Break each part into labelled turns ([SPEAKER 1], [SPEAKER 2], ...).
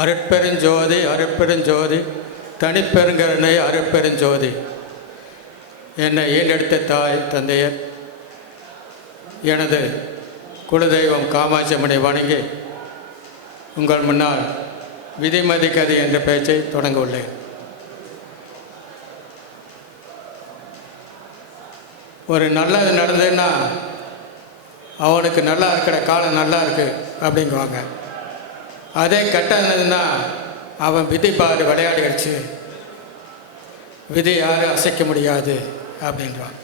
[SPEAKER 1] அருட்பெருஞ்சோதி அருட்பெருஞ்சோதி தனிப்பெருங்கருணை அருட்பெருஞ்சோதி. என்னை ஈண்டெடுத்த தாய் தந்தையர் எனது குலதெய்வம் காமாட்சியம்மனை வணங்கி உங்கள் முன்னால் விதிமதிக்கது என்ற பேச்சை தொடங்க உள்ளேன் ஒரு நல்லது நடந்ததுன்னா அவனுக்கு நல்லா இருக்கிற காலம் நல்லா இருக்குது அப்படிங்குவாங்க. அதே கட்டணதுன்னா அவன் விதி பாரு விளையாடிடுச்சு விதி யாரும் அசைக்க முடியாது அப்படின்றான்.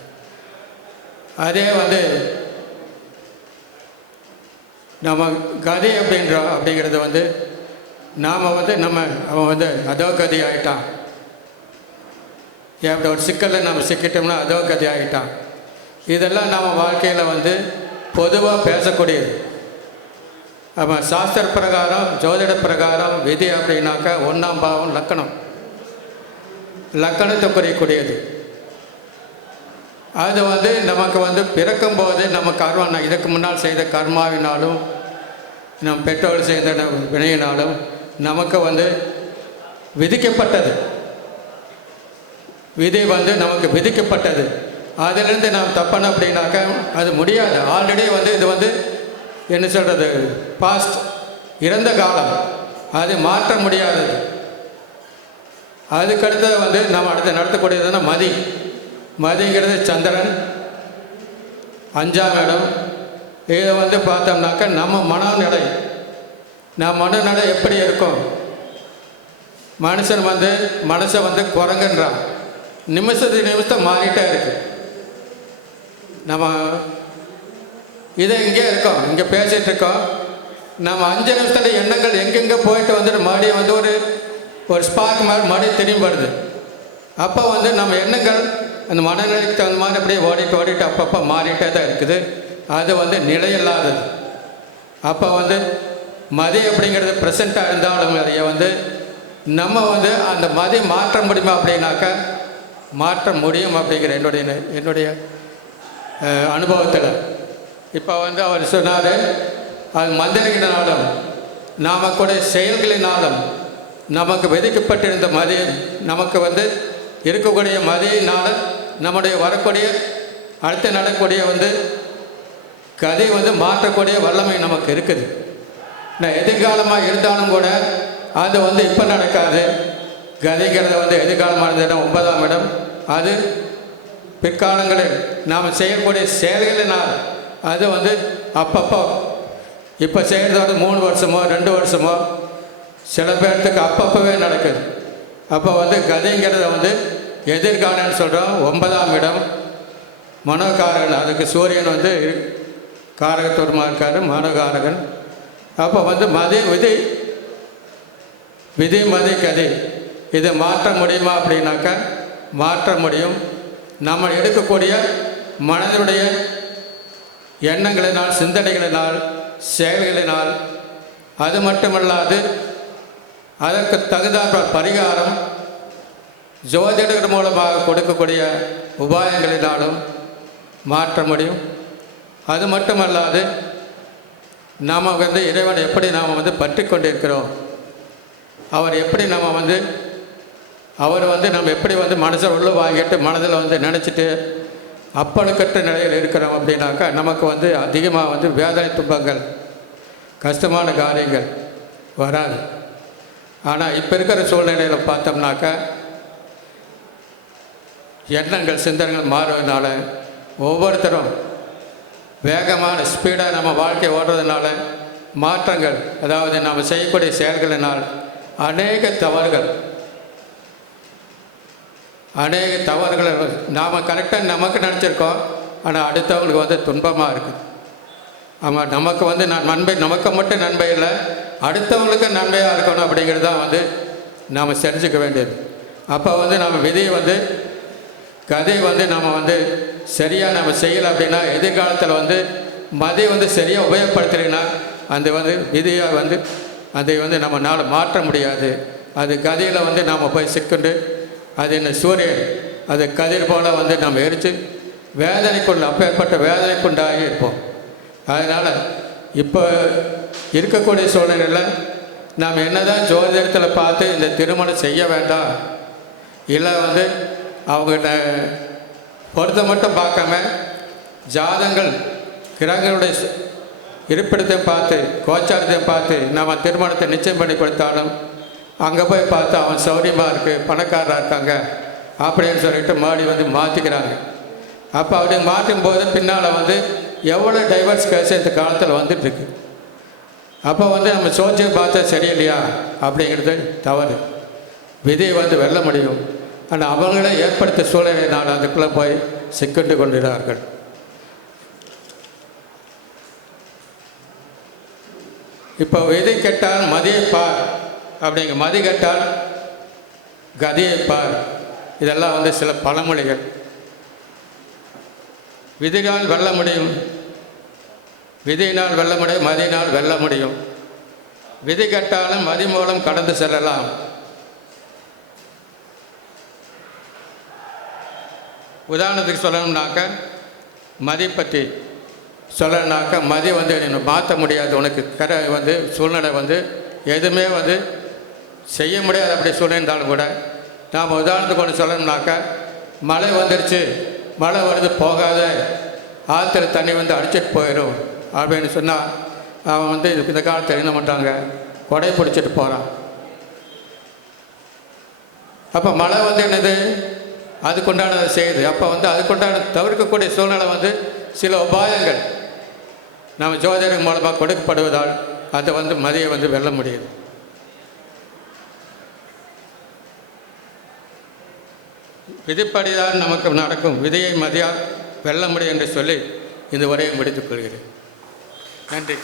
[SPEAKER 1] அதே வந்து நம்ம கதை அப்படின்றோம் அப்படிங்கிறது வந்து நாம் வந்து நம்ம அவன் வந்து அதோ கதி ஆகிட்டான் அப்படி ஒரு சிக்கலில் நம்ம சிக்கிட்டோம்னா அதோ கதி ஆகிட்டான் இதெல்லாம் நம்ம வாழ்க்கையில் வந்து பொதுவாக பேசக்கூடியது. ஆமாம் சாஸ்திர பிரகாரம் ஜோதிட பிரகாரம் விதி அப்படின்னாக்கா ஒன்றாம் பாவம் லக்கணம். லக்கணத்தை குறையக்கூடியது. அது வந்து நமக்கு வந்து பிறக்கும்போது நம்ம கர்மம் இதுக்கு முன்னால் செய்த கர்மாவினாலும் நம் பெற்றோர்கள் செய்த வினையினாலும் நமக்கு வந்து விதிக்கப்பட்டது. விதி வந்து நமக்கு விதிக்கப்பட்டது. அதிலிருந்து நாம் தப்பணும் அப்படின்னாக்கா அது முடியாது. ஆல்ரெடி வந்து இது வந்து என்ன சொல்கிறது பாஸ்ட் இறந்த காலம். அது மாற்ற முடியாதது. அதுக்கடுத்தது வந்து நம்ம அடுத்து நடத்தக்கூடியதுன்னா மதி. மதிங்கிறது சந்திரன். அஞ்சாம் இடம். இதை வந்து பார்த்தோம்னாக்கா நம்ம மனநிலை. நம் மனநிலை எப்படி இருக்கும்? மனுஷன் வந்து மனசை வந்து குரங்குன்றான். நிமிஷத்துக்கு நிமிஷத்தை மாறிட்டே இருக்கு. நம்ம இதை இங்கே இருக்கோம். இங்கே பேசிகிட்டு இருக்கோம். நம்ம அஞ்சு நிமிஷத்தில் எண்ணங்கள் எங்கெங்கே போயிட்டு வந்துட்டு மறுபடியும் வந்து ஒரு ஒரு ஸ்பார்க் மாதிரி மறுபடியும் திரும்பி வருது. அப்போ வந்து நம்ம எண்ணங்கள் அந்த மனநிலைக்கு தகுந்த மாதிரி அப்படியே ஓடிட்டு ஓடிட்டு அப்பப்போ மாறிட்டே தான் இருக்குது. அது வந்து நிலையில்லாதது அப்போ வந்து மதி அப்படிங்கிறது ப்ரெசண்ட்டாக இருந்தாலும் அதைய வந்து நம்ம வந்து அந்த மதி மாற்ற முடியுமா அப்படின்னாக்கா மாற்ற முடியும் அப்படிங்கிற என்னுடைய என்னுடைய அனுபவத்தில். இப்போ வந்து அவர் சொன்னார் அது மந்திரங்களினாலும் நாம் கூட செயல்களினாலும் நமக்கு விதிக்கப்பட்டிருந்த மதி நமக்கு வந்து இருக்கக்கூடிய மதியினால் நம்முடைய வரக்கூடிய அடுத்து நடக்கக்கூடிய வந்து கதை வந்து மாற்றக்கூடிய வல்லமை நமக்கு இருக்குது. நான் எதிர்காலமாக இருந்தாலும் கூட அது வந்து இப்போ நடக்காது. கதைங்கிறத வந்து எதிர்காலமாக இருந்ததுன்னா ஒன்பதாம் இடம். அது பிற்காலங்களில் நாம் செய்யக்கூடிய செயல்களினால் அது வந்து அப்பப்போ. இப்போ செய்கிறது வந்து மூணு வருஷமோ ரெண்டு வருஷமோ சில பேர்த்துக்கு அப்பப்போவே நடக்குது. அப்போ வந்து கதைங்கிறத வந்து எதிர்காலம்னு சொல்கிறோம் ஒன்பதாம் இடம். மனோகாரகன் அதுக்கு சூரியன் வந்து காரகத்துவமாக இருக்கார் மனோகாரகன். அப்போ வந்து மதி விதி விதி மதி கதி. இதை மாற்ற முடியுமா அப்படின்னாக்கா மாற்ற முடியும். நம்ம எடுக்கக்கூடிய மனதினுடைய எண்ணங்களினால் சிந்தனைகளினால் செயல்களினால் அது மட்டுமல்லாது அதற்கு தகுந்த பரிகாரம் ஜோதிடர் மூலமாக கொடுக்கக்கூடிய உபாயங்களினாலும் மாற்ற முடியும். அது மட்டுமல்லாது நாம் வந்து இறைவன் எப்படி நாம் வந்து பற்றி கொண்டிருக்கிறோம் அவர் எப்படி நம்ம வந்து அவர் வந்து நம்ம எப்படி வந்து மனசை உள்ள வாங்கிட்டு மனதில் வந்து நினச்சிட்டு அப்பழுக்கற்ற நிலையில் இருக்கிறோம் அப்படின்னாக்கா நமக்கு வந்து அதிகமாக வந்து வேதனை துன்பங்கள் கஷ்டமான காரியங்கள் வராது. ஆனால் இப்போ இருக்கிற சூழ்நிலையில் பார்த்தோம்னாக்கா எண்ணங்கள் சிந்தனைகள் மாறுவதனால ஒவ்வொருத்தரும் வேகமான ஸ்பீடாக நம்ம வாழ்க்கை ஓடுறதுனால மாற்றங்கள் அதாவது நாம் செய்யக்கூடிய செயல்களினால் அநேக தவறுகள் அநேக தவறுகளை நாம் கரெக்டாக நமக்கு நினச்சிருக்கோம். ஆனால் அடுத்தவங்களுக்கு வந்து துன்பமாக இருக்குது ஆமாம் நமக்கு வந்து நான் நன்மை நமக்கு மட்டும் நன்மை இல்லை. அடுத்தவங்களுக்கு நன்மையாக இருக்கணும் அப்படிங்கிறது தான் வந்து நாம் தெரிஞ்சுக்க வேண்டியது. அப்போ வந்து நம்ம விதியை வந்து கதை வந்து நம்ம வந்து சரியாக நம்ம செய்யலை அப்படின்னா எதிர்காலத்தில் வந்து மதியை வந்து சரியாக உபயோகப்படுத்தலைன்னா அந்த வந்து விதியை வந்து அதை வந்து நம்மளால் மாற்ற முடியாது. அது கதையில் வந்து நாம் போய் சிக்கண்டு அது என்ன சூரியன்? அது கதிர் போல் வந்து நம்ம எரித்து வேதனைக்குள்ள அப்பேற்பட்ட வேதனைக்குண்டாகி இருப்போம். அதனால் இப்போ இருக்கக்கூடிய சூழ்நிலையில் நாம் என்ன தான் ஜோதிடத்தில் பார்த்து இந்த திருமணம் செய்ய வேண்டாம் இல்லை வந்து அவங்க பொருத்த மட்டும் பார்க்காம ஜாதங்கள் கிரகங்களுடைய இருப்பிடத்தை பார்த்து கோச்சாரத்தை பார்த்து நம்ம திருமணத்தை நிச்சயம் பண்ணி கொடுத்தாலும் அங்கே போய் பார்த்தா அவன் சௌரியமாக இருக்குது பணக்காரராக இருக்காங்க. அப்படின்னு சொல்லிட்டு மாடி வந்து மாற்றிக்கிறாங்க அப்போ அப்படி மாற்றும் போது பின்னால் வந்து எவ்வளோ டைவர்ஸ் கேஸ் இந்த காலத்தில் வந்துட்டுருக்கு அப்போ வந்து நம்ம சோச்சியம் பார்த்தா சரியில்லையா? அப்படிங்கிறது தவறு. விதியை வந்து வெல்ல முடியும். ஆனால் அவங்களே ஏற்படுத்த சூழ்நிலை நான் அதுக்குள்ளே போய் சிக்கண்டு கொண்டிருக்கிறார்கள். இப்போ விதை கெட்டால் மதியை பார் அப்படிங்க மதி கட்டால் கதியை பார். இதெல்லாம் வந்து சில பழமொழிகள். விதினால் வெல்ல முடியும். விதியினால் வெல்ல முடியும் மதியினால் வெல்ல முடியும். விதி கட்டாலும் மதி மூலம் கடந்து செல்லலாம். உதாரணத்துக்கு சொல்லணும்னாக்க மதி பற்றி சொல்லணும்னாக்க மதி வந்து மாற்ற முடியாது. உனக்கு கரை வந்து சூழ்நிலை வந்து எதுவுமே வந்து செய்ய முடியாது அப்படி சொல்லியிருந்தாலும் கூட நாம் உதாரணத்துக்கு ஒன்று சொல்லணும்னாக்க மழை வந்துருச்சு மழை வருது போகாத ஆற்றுல தண்ணி வந்து அடிச்சிட்டு போயிடும் அப்படின்னு சொன்னால் அவன் வந்து இதுக்கு இந்த காலத்தில் என்ன பண்ணுறாங்க கொடை பிடிச்சிட்டு போகிறான் அப்போ மழை வந்து என்னது? அதுக்குண்டானதை செய்யுது அப்போ வந்து அதுக்குண்டான தவிர்க்கக்கூடிய சூழ்நிலை வந்து சில உபாயங்கள். நம்ம ஜோதிடம் மூலமாக கொடுக்கப்படுவதால் அதை வந்து மதியை வந்து வெல்ல முடியுது. விதிப்படிதான் நமக்கு நடக்கும் விதியை மதியால் வெல்ல முடியும் என்று சொல்லி இந்த உரையை முடித்துக் கொள்கிறேன். நன்றி.